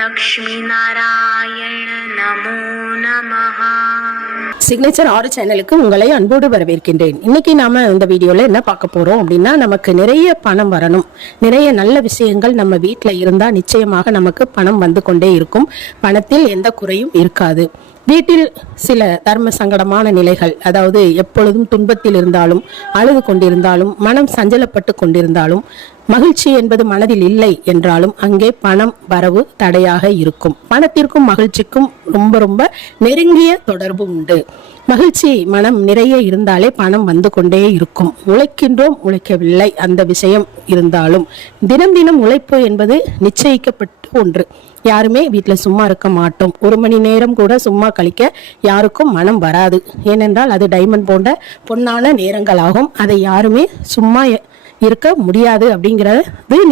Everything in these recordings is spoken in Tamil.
லக்ஷ்மிநாராயண நமோ நமஹா சிக்னேச்சர் ஆறு சேனலுக்கு உங்களை அன்போடு வரவேற்கின்றேன். இன்னைக்கு நாம இந்த வீடியோல என்ன பார்க்க போறோம் அப்படின்னா நமக்கு நிறைய பணம் வரணும். நிறைய நல்ல விஷயங்கள் நம்ம வீட்டில் இருந்தால் நிச்சயமாக நமக்கு பணம் வந்து கொண்டே இருக்கும். பணத்தில் எந்த குறையும் இருக்காது. வீட்டில் சில தர்ம சங்கடமான நிலைகள் அதாவது எப்பொழுதும் துன்பத்தில் இருந்தாலும் அழுது கொண்டிருந்தாலும் மனம் சஞ்சலப்பட்டு கொண்டிருந்தாலும் மகிழ்ச்சி என்பது மனதில் இல்லை என்றாலும் அங்கே பணம் வரவு தடையாக இருக்கும். பணத்திற்கும் மகிழ்ச்சிக்கும் ரொம்ப ரொம்ப நெருங்கிய தொடர்பு உண்டு. மகிழ்ச்சி மனம் நிறைய இருந்தாலே பணம் வந்து கொண்டே இருக்கும். உழைக்கின்றோம் உழைக்கவில்லை அந்த விஷயம் இருந்தாலும். தினம் தினம் உழைப்பு என்பது நிச்சயிக்கப்பட்டு ஒன்று. யாருமே வீட்டில் சும்மா இருக்க மாட்டோம். ஒரு மணி நேரம் கூட சும்மா கழிக்க யாருக்கும் மனம் வராது. ஏனென்றால் அது டைமண்ட் போன்ற பொன்னான நேரங்களாகும். அதை யாருமே சும்மா இருக்க முடியாது அப்படிங்கிறது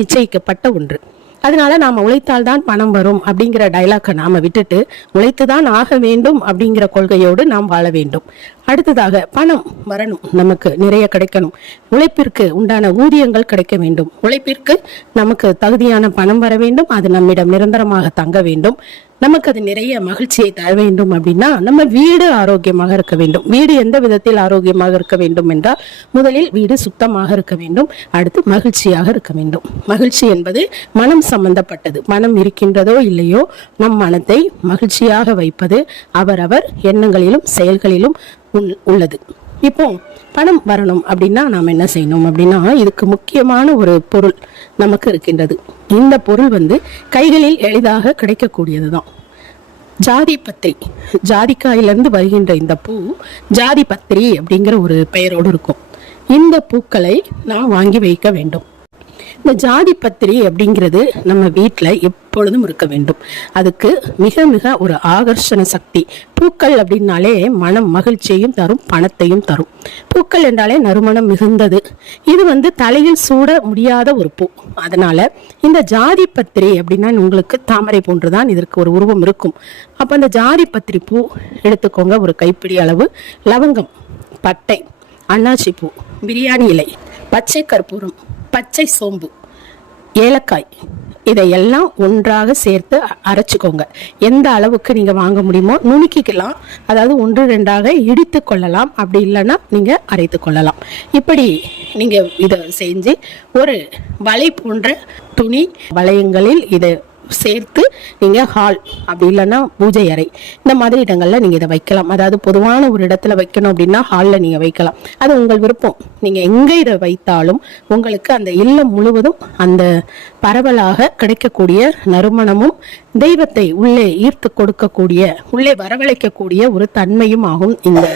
நிச்சயிக்கப்பட்ட ஒன்று. அதனால நாம் உழைத்தால்தான் பணம் வரும் அப்படிங்கிற டைலாக்கை நாம விட்டுட்டு உழைத்துதான் ஆக வேண்டும் அப்படிங்கிற கொள்கையோடு நாம் வாழ வேண்டும். அடுத்ததாக பணம் வரணும். நமக்கு நிறைய கிடைக்கணும். உழைப்பிற்கு உண்டான ஊதியங்கள் கிடைக்க வேண்டும். உழைப்பிற்கு நமக்கு தகுதியான பணம் வர வேண்டும். அது நம்மிடம் நிரந்தரமாக தங்க வேண்டும். நமக்கு அது நிறைய மகிழ்ச்சியை தர வேண்டும் அப்படின்னா நம்ம வீடு ஆரோக்கியமாக இருக்க வேண்டும். வீடு எந்த விதத்தில் ஆரோக்கியமாக இருக்க வேண்டும் என்றால் முதலில் வீடு சுத்தமாக இருக்க வேண்டும். அடுத்து மகிழ்ச்சியாக இருக்க வேண்டும். மகிழ்ச்சி என்பது மனம் சம்பந்தப்பட்டது. மனம் இருக்கின்றதோ இல்லையோ நம் மனத்தை மகிழ்ச்சியாக வைப்பது அவரவர் எண்ணங்களிலும் செயல்களிலும் உள்ளது. இப்போ பணம் வரணும் அப்படின்னா நாம் என்ன செய்யணும் அப்படின்னா இதுக்கு முக்கியமான ஒரு பொருள் நமக்கு இருக்கின்றது. இந்த பொருள் வந்து கைகளில் எளிதாக கிடைக்கக்கூடியது தான் ஜாதி பத்திரி ஜாதிக்காயிலிருந்து வருகின்ற இந்த பூ ஜாதி பத்திரி அப்படிங்கிற ஒரு பெயரோடு இருக்கும். இந்த பூக்களை நாம் வாங்கி வைக்க வேண்டும். இந்த ஜாதி பத்திரி அப்படிங்கிறது நம்ம வீட்டில் எப்பொழுதும் இருக்க வேண்டும். அதுக்கு மிக மிக ஒரு ஆகர்ஷண சக்தி. பூக்கள் அப்படின்னாலே மனம் மகிழ்ச்சியையும் தரும் பணத்தையும் தரும். பூக்கள் என்றாலே நறுமணம் மிகுந்தது. இது வந்து தலையில் சூட முடியாத ஒரு பூ. அதனால இந்த ஜாதி பத்திரி அப்படின்னா உங்களுக்கு தாமரை போன்றுதான் இதற்கு ஒரு உருவம் இருக்கும். அப்போ அந்த ஜாதி பத்திரி பூ எடுத்துக்கோங்க ஒரு கைப்பிடி அளவு. லவங்கம் பட்டை அன்னாச்சி பூ பிரியாணி இலை பச்சை கற்பூரம் பச்சை சோம்பு. ஏலக்காய். இதையெல்லாம் ஒன்றாக சேர்த்து அரைச்சிக்கோங்க. எந்த அளவுக்கு நீங்கள் வாங்க முடியுமோ நுணுக்கிக்கலாம். அதாவது ஒன்று ரெண்டாக இடித்து கொள்ளலாம். அப்படி இல்லைன்னா நீங்கள் அரைத்து கொள்ளலாம். இப்படி நீங்கள் இதை செஞ்சு ஒரு வலை போன்ற துணி வளையங்களில் இதை சேர்த்து நீங்கள் ஹால் அப்படி இல்லைன்னா பூஜை அறை. இந்த மாதிரி இடங்களில் நீங்கள் இதை வைக்கலாம். அதாவது பொதுவான ஒரு இடத்துல வைக்கணும் அப்படின்னா ஹாலில் நீங்கள் வைக்கலாம். அது உங்கள் விருப்பம். நீங்கள் எங்கே இதை வைத்தாலும் உங்களுக்கு அந்த இல்லம் முழுவதும் அந்த பரவலாக கிடைக்கக்கூடிய நறுமணமும் தெய்வத்தை உள்ளே ஈர்த்து கொடுக்கக்கூடிய உள்ளே வரவழைக்கக்கூடிய ஒரு தன்மையும் ஆகும் இந்த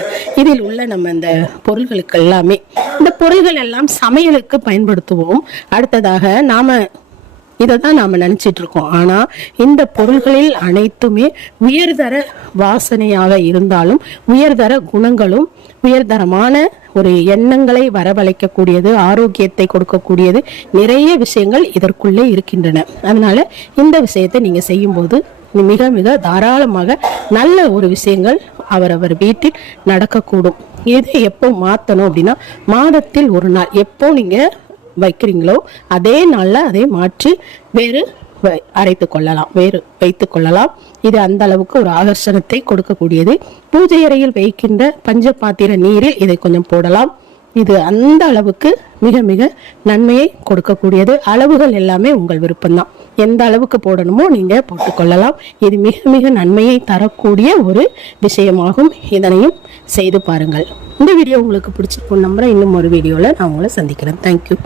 இதில் உள்ள நம்ம இந்த பொருள்களுக்கு எல்லாமே இந்த பொருள்கள் எல்லாம் சமையலுக்கு பயன்படுத்துவோம். அடுத்ததாக நாம இதை தான் நாம் நினச்சிட்டு இருக்கோம் ஆனால் இந்த பொருள்களில் அனைத்துமே உயர்தர வாசனையாக இருந்தாலும் உயர்தர குணங்களும் உயர்தரமான ஒரு எண்ணங்களை வரவழைக்கக்கூடியது ஆரோக்கியத்தை கொடுக்கக்கூடியது நிறைய விஷயங்கள் இதற்குள்ளே இருக்கின்றன. அதனால இந்த விஷயத்தை நீங்கள் செய்யும்போது மிக மிக தாராளமாக நல்ல ஒரு விஷயங்கள் அவரவர் வீட்டில் நடக்கக்கூடும். இதை எப்போ மாற்றணும் அப்படின்னா மாதத்தில் ஒரு நாள். எப்போ நீங்கள் வைக்கிறீங்களோ அதே நாளில் அதை மாற்றி வேறு அரைத்து கொள்ளலாம். வேறு வைத்து கொள்ளலாம். இது அந்த அளவுக்கு ஒரு ஆகர்ஷணத்தை கொடுக்கக்கூடியது. பூஜை அறையில் வைக்கின்ற பஞ்ச பாத்திர நீரில் இதை கொஞ்சம் போடலாம். இது அந்த அளவுக்கு மிக மிக நன்மையை கொடுக்கக்கூடியது. அளவுகள் எல்லாமே உங்கள் விருப்பம்தான். எந்த அளவுக்கு போடணுமோ நீங்கள் போட்டுக்கொள்ளலாம் இது மிக மிக நன்மையை தரக்கூடிய ஒரு விஷயமாகும். இதனையும் செய்து பாருங்கள். இந்த வீடியோ உங்களுக்கு பிடிச்சிருக்கும் நம்புகிறேன் இன்னும் ஒரு வீடியோவில் நான் உங்களை சந்திக்கிறேன். தேங்க்யூ